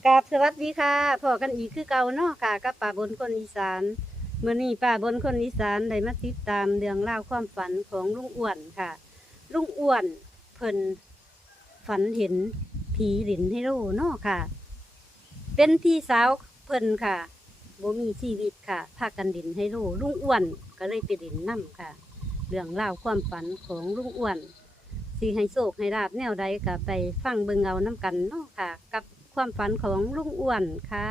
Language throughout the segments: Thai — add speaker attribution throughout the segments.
Speaker 1: กราบสวัสดีค่ะพอกันอีกคือเก่าเนาะค่ะกับป่าบนคนอีสานเมื่อนี้ป่าบนคนอีสานได้มาติดตามเรื่องราวความฝันของลุงอ้วนค่ะลุงอ้วนเพิ่นฝันเห็นผีหลินให้โลเนาะค่ะ เป็นพี่สาวเพิ่นค่ะบ่มีชีวิตค่ะพากันดินให้โลลุงอ้วนก็เลยไปดินน้ำค่ะ เรื่องราวความฝันของลุงอ้วนสิให้โศกให้ลาบแนวใดก็ไปฟังเบิ่งเอาน้ำกันเนาะค่ะ กับความฝันของลุงอ้วนค่ะ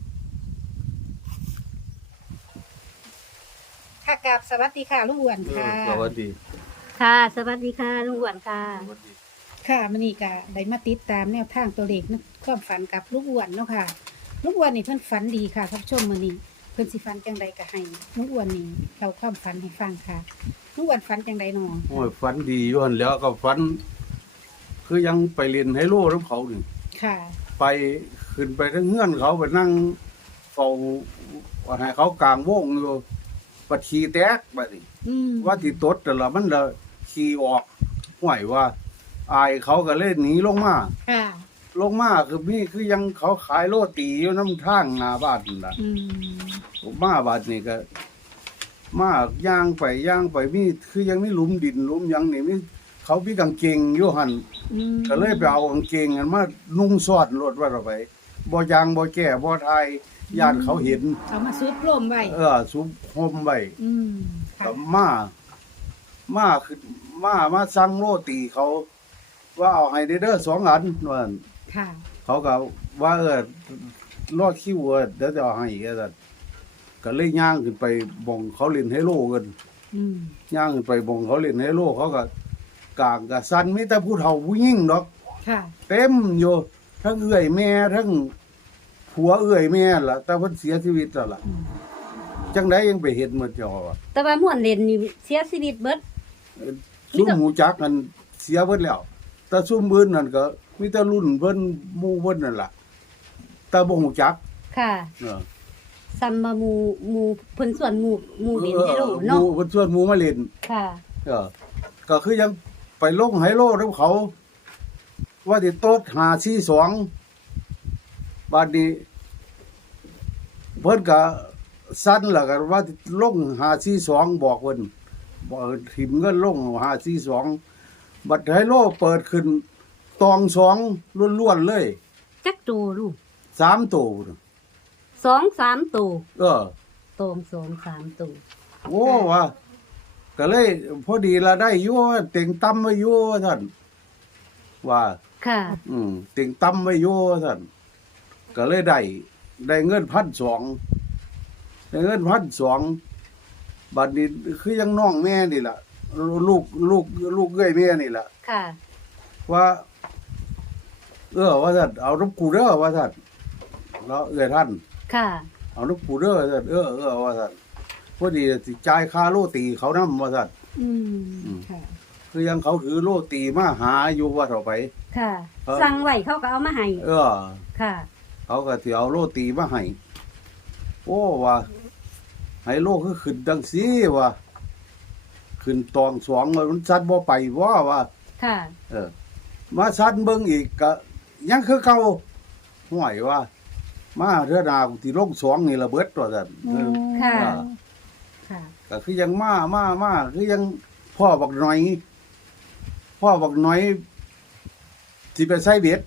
Speaker 1: ค่ะกับสวัสดีค่ะลุงอ้วนค่ะ
Speaker 2: สวัสดี
Speaker 1: ค่ะ สวัสดีค่ะลุงอ้วนค่ะ
Speaker 2: สวัสดี
Speaker 3: ค่ะมื้อนี้ก็ได้มาติดตามแนวทางตัวเลขนะความฝันกับลูกอ้วนเนาะค่ะลูกอ้วนนี่เพิ่นฝันดีค่ะท่านผู้ชมมื้อนี้เพิ่นสิฝันจังใดก็ให้ลูกอ้วนนี่เราความฝันให้ฟังค่ะลูกอ้วนฝันจังใดเนาะ
Speaker 2: โอ้ยฝันดีอยู่หั่นแหล้วก็ฝัน คือยังไปเล่นไฮโลนำเขานี่
Speaker 3: ค่ะ
Speaker 2: ไปขึ้นไปทั้งเฮือนเขาไปนั่งเฝ้าว่าให้เขากลางวงอยู่ปัดขี้แตกบัดนี้ ว่าที่ตดแต่นละมันละขี้ออกห่วยว่า อายเขาก็เลยหนีลงมา
Speaker 3: ค่ะ
Speaker 2: ลงมาคือมีคือยังเขาขายโรตีอยู่น้ำทางหน้าบ้านนั่นล่ะ
Speaker 3: อืม
Speaker 2: มาบาดนี่ก็มาย่างไปย่างไปมีคือยังมีหลุมดินหลุมหยังนี่มีเขามีกางเกงอยู่หั่น
Speaker 3: อืม
Speaker 2: ก็เลยไปเอากางเกงกันมานุ่งสอดรถว่าเราไปบ่ยางบ่แก่บ่ทายย่านเขาเห็น
Speaker 3: เอามาซุบร่มไว้
Speaker 2: สุบห่มไว้
Speaker 3: อืมค่ะ
Speaker 2: ก็มาคือมาสั่งโรตีเขา ว่าเอาให้เด้อ2 อันว่าซั่น
Speaker 3: ค่ะ
Speaker 2: เขาก็ว่ารอคิวเดี๋ยวจะเอาให้อีกว่าซั่นก็เลยย่างขึ้นไปบ่งเขาเล่นไฮโลกัน
Speaker 3: อืม
Speaker 2: ย่างขึ้นไปบ่งเขาเล่นไฮโลเขาก็กลางก็สั่นมีแต่ผู้เฒ่าผู้หญิงดอก
Speaker 3: ค่ะ
Speaker 2: เต็มอยู่ทั้งเอื้อยแม่ทั้งผัวเอื้อยแม่ล่ะแต่เพิ่นเสียชีวิตแล้วล่ะ
Speaker 3: อืม
Speaker 2: จังไดยังไปเห็นหมดจอว่า
Speaker 1: แต่ว่าม่วนเล่นนี่เสียชีวิตเบิด
Speaker 2: ซุ่มหูจักกันเสียเบิดแล้ว แต่ซุ่มอื่นนั่นก็มีแต่รุ่นเพิ่นหมู่เพิ่นนั่นล่ะแต่บ่ฮู้จัก
Speaker 1: ค่ะ
Speaker 2: เออ
Speaker 1: ซัมมาหมูเพิ่นส่วนหมูเล่นให้โล
Speaker 2: ห
Speaker 1: เนาะ
Speaker 2: มู่เพิ่นชวนหมู่มาเล่น
Speaker 1: ค่ะ
Speaker 2: เออก็คือยังไปลงไฮโลนำเขา ว่าสิโต๊ด542บัดนี้เพิ่นก็สั่นแล้วก็ว่าสิลง542บอกเพิ่นบอกทิมเงินลง542บัดไฮโลเปิดขึ้นตอง2ล้วนๆเลย
Speaker 1: จักตูลูก
Speaker 2: 3ตัวน่ะ
Speaker 1: 2-3ตู
Speaker 2: เออ
Speaker 1: ตรง2-3ตู
Speaker 2: โอ้ว่าก็เลยพอดีละได้อยู่ว่าเต็งตํไว้อยู่ว่าซั่นว่า
Speaker 1: ค่ะ
Speaker 2: เต็งตํไว้อยู่ว่าซั่นก็เลยได้เงิน1,200ได้เงิน1,200บัดนี้คือยังน้องแม่นี่ล่ะลูกเอ้อยแม่นี่ล่ะ
Speaker 1: ค่ะ
Speaker 2: ว่า ว่าซั่นเอาน้ำกูเด้อว่าซั่นแล้วเอื้อยท่าน
Speaker 1: ค่ะ
Speaker 2: เอาน้ำกูเด้อว่าซั่นว่าซั่นพอดีสิจ่ายค่าโรตีเขานำว่าซั่น
Speaker 3: อืมค่ะ
Speaker 2: คือยังเขาถือโรตีมาหาอยู่ว่าเท่าไป
Speaker 1: ค่ะ
Speaker 2: เออ
Speaker 1: สั่งไว้เขาก็เอามาให้ ค่ะ
Speaker 2: เขาก็สิเอาโรตีมาให้โอ้ว่าให้โลคือขึ้นจังซี่ว่าขึ้นตอง2ว่ามันซัดบ่ไปว่า
Speaker 1: ค่ะ
Speaker 2: มาซัดเบิ่งอีกก็ยังคือเก่าห่วยว่า มาเทื่อหน้าที่ลง2นี่ระเบิดว่าซั่น
Speaker 1: ค่ะ
Speaker 3: ค่ะ
Speaker 2: ก็คือยังมาคือยังพ่อบักหน่อยสิไปใส่เบ็ด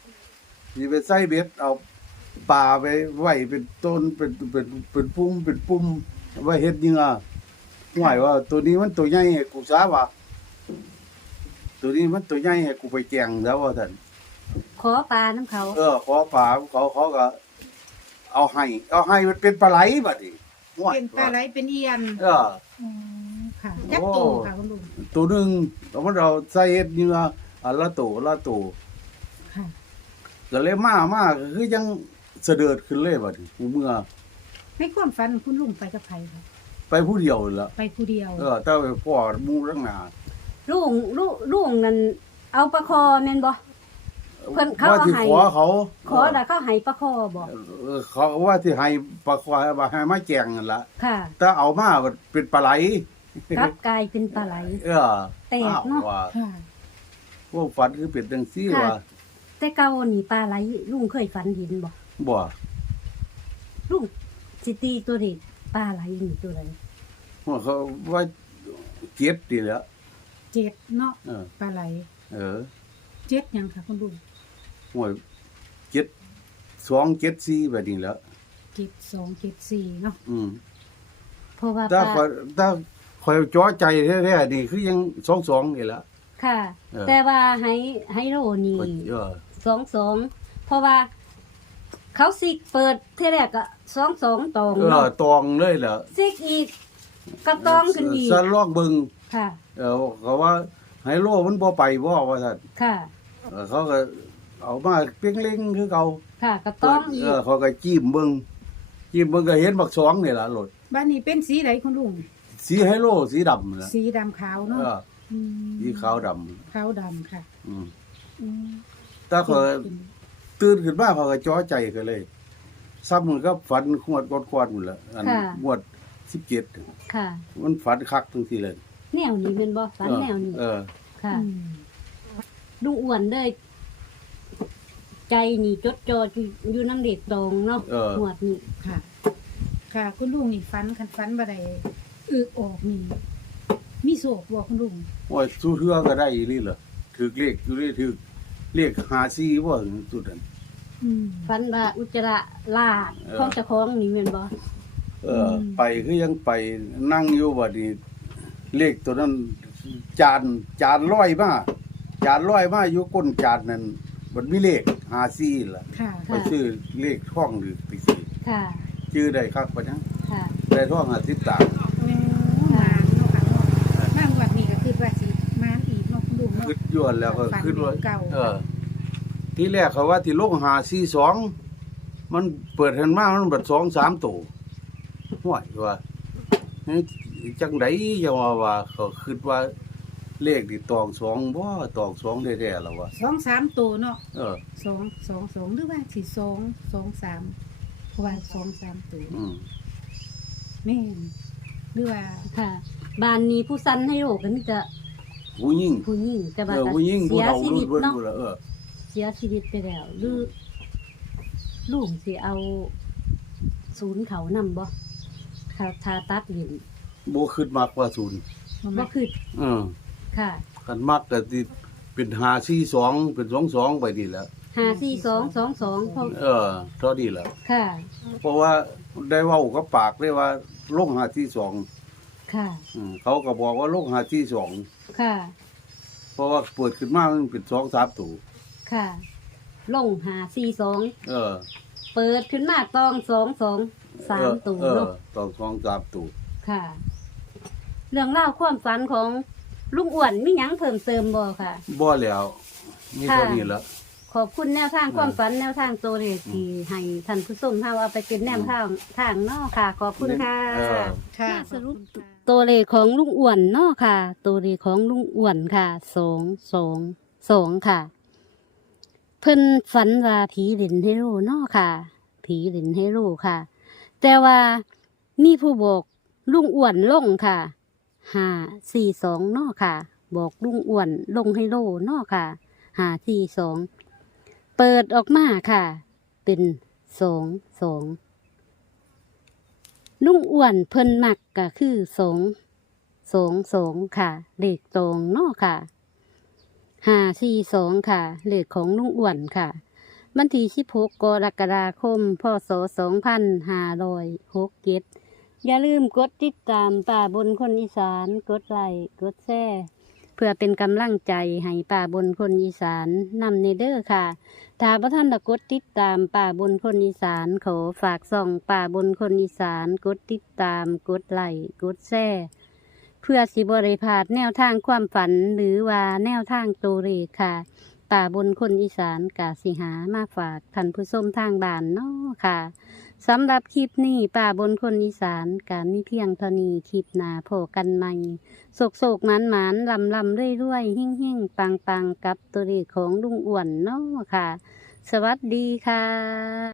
Speaker 2: เอาปลาไปไว้เป็นต้นเป็นปุ่มไว้เฮ็ดเหยื่อห่วยว่า ตัวนี้มันตัวใหญ่ให้กูซะว่าตัวนี้มันตัวใหญ่ให้กูไปแกงซะว่าซั่น
Speaker 1: ขอปลาน้ำเขา
Speaker 2: ขอปลาเขาก็ เอาให้มันเป็นปลาไหลบัดนี้ห่วย
Speaker 3: เป็นปลาไหลเป็นเอียน
Speaker 2: อืม
Speaker 3: ค่ะจักโตค่ะคุณลุง
Speaker 2: ตัวหนึงแล้วมันเราใส่เฮ็ดเหยื่ออันละตัว
Speaker 3: ค่ะ
Speaker 2: ก็เลยมาก็คือยังเสด็จขึ้นเลยบัดนี้ผู้เมื่อ
Speaker 3: ในความฝันคุณลุงไปกับไผค่ะ
Speaker 2: ไปผู้เดียวนั่นล่ะ
Speaker 3: ไปผู้เดียว
Speaker 2: แต่ไปพ่อหมู่ทั้งหน้า
Speaker 1: ลุงนั่นเอาปลาคอแม่นบ่ เพิ่นเขา
Speaker 2: ว่า
Speaker 1: เอา
Speaker 2: ที่
Speaker 1: ให้
Speaker 2: ขอเขา
Speaker 1: ขอแล้วเขาให้ปลาคอบ่
Speaker 2: เขาว่าที่ให้ปลาควายว่าให้มาแจงนั่นล่ะ
Speaker 1: ค่ะ
Speaker 2: แต่เอามาเป็นปลาไหล
Speaker 1: กลับกลายเป็นปลาไหล
Speaker 2: เออ
Speaker 1: แตกเนาะ
Speaker 2: ว่า
Speaker 3: ค่ะ
Speaker 2: พวกฝันคือเป็นจังซี่
Speaker 1: ค่ะ
Speaker 2: ว่า
Speaker 1: แต่เก่านี่ปลาไหลลุงเคยฝันเห็นบ่
Speaker 2: บ่
Speaker 1: ลุงสิตีตัวเด็กปลาไหลนี่ตัวใด
Speaker 2: ว่าเขาว่าเจ็ดดีแหล้ว
Speaker 3: 7เนาะ
Speaker 2: เออ
Speaker 3: ปลาไหล 7หยังค่ะคุณลุง
Speaker 2: ห่วย7 2 7 4แบบนี้แหล้ว
Speaker 3: 7274เนาะ
Speaker 1: เพราะว่าป
Speaker 2: ถ้า
Speaker 1: ลา
Speaker 2: ข่อยถ้าข่อยจ่อใจแท้ๆนี่คือยัง22นี่แหละ
Speaker 1: ค่ะ
Speaker 2: เออ
Speaker 1: แต่ว่าให้โลนี่
Speaker 2: ข่อย
Speaker 1: 22เพราะว่า เขาสิเปิดเท่าแรกก็22ตอง
Speaker 2: เออ
Speaker 1: เนาะ
Speaker 2: ตองเลยแหละ
Speaker 1: ซิกอีกก็ตองขึ้นอีก
Speaker 2: สะลอกเบิ่ง
Speaker 1: ค่ะ
Speaker 2: เขาว่าไฮโลมันบ่ไปบ่ว่าซั่น
Speaker 1: ค่ะ
Speaker 2: เขาก็เอามาเปียงเล็งคือเก่า
Speaker 1: ค่ะก็ตองอีก
Speaker 2: เขาก็จิ้มเบิ่งก็เห็นบักสองนี่ล่ะรถ
Speaker 3: บ้านนี้เป็นสีใดคุณลุง
Speaker 2: สีไฮโลสีดำนั่นล่ะ
Speaker 3: สีดำขาวเนาะ
Speaker 2: เออ
Speaker 3: ม
Speaker 2: สีขาวดำ
Speaker 3: ขาวดำค่ะ
Speaker 2: อืม
Speaker 3: อืม
Speaker 2: ถ้าเขาตื่นขึ้นมาเขาก็จ่อใจกันเลยซ้ำมันก็ฝันขวดก่อนๆหมดละอันงวด17
Speaker 1: ค่ะ
Speaker 2: มันฝันคักทั้งทีเลย
Speaker 1: แนวนี้เป็นบ่ฝันแนวนี้ ค่ะ
Speaker 3: อืม
Speaker 1: ลุงอ้วนเลยใจนี่จดจ่ออยู่น้ำเด็กตองเนาะหวดนี่
Speaker 3: ค่ะ ค่ะ คุณลุงนี่ฟันคันฟันบ่ได้อึออกนี่มีโศกบ่คุณลุง
Speaker 2: ว่าสู้เทือก็ได้อีหลีเหรอถือเลขอยู่นี่ถือเลข54บ่ถึงจุดนั้น
Speaker 3: อืม
Speaker 1: ฝันว่าอุจจาระลาด
Speaker 2: เออ
Speaker 1: ของเจ้าของนี่แม่นบ่
Speaker 2: ไปคือยังไปนั่งอยู่บัดนี้เลขตัวนั้นจานลอยมาอยู่ก้นจานนั้นมันมีเลข54ล่ะ
Speaker 3: ค่ะ
Speaker 2: ไปซื้อเลขท่องหรือไปซื้อ
Speaker 1: ค่ะ
Speaker 2: ชื่อได้คักปะจัง
Speaker 1: ค่ะ
Speaker 2: ได้ท่อง50ตังค์
Speaker 3: แม่นางเนาะค่ะเนาะบางวันนี้ก็คือว่าสิมาอีกเนาะคุณลุงเนาะ
Speaker 2: คิดย้อนแล้วก็
Speaker 3: ฝัน
Speaker 2: คิดว่า
Speaker 3: เก่า
Speaker 2: ที่แรกเขาว่าที่ลง542มันเปิดเห็นมามันเบิด2-3ตัวห่วยว่าเฮ้ยจังไดจะว่าเขาคิดว่าเลขนี่ตอง2บ่ตอง2แท้ๆแล้วว่า
Speaker 3: 2-3ตัวเนาะ
Speaker 2: เออ
Speaker 3: 2หรือว่าสิ2-3เพราะว่า2-3ตัว
Speaker 2: อืม
Speaker 3: แม่นหรือว่า
Speaker 1: ค่ะบ้านนี้ผู้สันให้โลกก็มีแต่
Speaker 2: ผู้หญิง
Speaker 1: ผู้หญิงแต่ว่าก็
Speaker 2: ผู้หญิงผู้
Speaker 1: เสีย
Speaker 2: เฒ่า
Speaker 1: ชี
Speaker 2: รุ่
Speaker 1: วิ
Speaker 2: น
Speaker 1: ต
Speaker 2: เบิ่น
Speaker 1: เนาะ
Speaker 2: พุ่นล่ะ
Speaker 1: เสียชีวิตไปแล้วหรือลูกสิเอาศูนย์เขานำบ่ถ้าตัดเห็น
Speaker 2: บ่คิดมากกว่า0
Speaker 1: บ่คือ
Speaker 2: เออ
Speaker 1: ค่ะ
Speaker 2: คันมักก็สิเป็น542เป็น22ไปนี่แหละ
Speaker 1: 54222พอ
Speaker 2: เท่านี้แหละ
Speaker 1: ค่ะ
Speaker 2: เพราะว่าได้เว้ากับปากได้ว่าลง542
Speaker 1: ค่ะ
Speaker 2: เขาก็บอกว่าลง542
Speaker 1: ค่ะ
Speaker 2: เพราะว่าเปิดขึ้นมามันเป็น2-3ตัว
Speaker 1: ค่ะ ลง542
Speaker 2: เออ
Speaker 1: เปิดขึ้นมาตอง223ตัวเนาะ
Speaker 2: ต้อง2-3ตัว
Speaker 1: ค่ะ เรื่องเล่าวความฝันของลุงอ้วนมีหยังเพิ่มเติมบ่ค่ะ
Speaker 2: บ่แล้วมีเท่านี้ละ
Speaker 1: ขอบคุณแนวทางความฝันแนวทางตัวเลขที่ให้ท่านผู้ชมเฮาเอาไปเป็นแนวทางเนาะค่ะ ขอบคุณค่ะ
Speaker 3: ค่ะ
Speaker 1: สรุป ตัวเลขของลุงอ้วนเนาะค่ะ ตัวเลขของลุงอ้วนค่ะ222ค่ะ เพิ่นฝันว่าผีเล่นให้รู้เนาะค่ะ ผีเล่นให้รู้ค่ะ แต่ว่ามีผู้บอกลุงอ้วนลงค่ะ542เนาะค่ะ บอกลุงอ้วนลงให้โลเนาะค่ะ542เปิดออกมาค่ะ เป็น22ลุงอ้วนเพิ่นมักก็คือ222ค่ะ เลขตรงเนาะค่ะ542ค่ะ เลขของลุงอ้วนค่ะวันที่16กรกฎาคมพศ2567อย่าลืมกดติดตามป่าบนคนอีสานกดไลค์กดแชร์เพื่อเป็นกำลังใจให้ป่าบนคนอีสานนำในเด้อค่ะถ้าพระท่านได้กดติดตามป่าบนคนอีสานขอฝากส่องป่าบนคนอีสานกดติดตามกดไลค์กดแชร์เพื่อสิบริพลาดแนวทางความฝันหรือว่าแนวทางตัวเลขค่ะป่าบนคนอีสานกาสิหามาฝากท่านผู้ชมทางบ้านเนาะค่ะสำหรับคลิปนี้ป่าบนคนอีสานการมีเพียงเท่านี้คลิปหน้าโผกันใหม่โศกหมานลำเรื่อยๆหิ่งปังกับตัวเลขของลุงอ้วนเนาะค่ะ สวัสดีค่ะ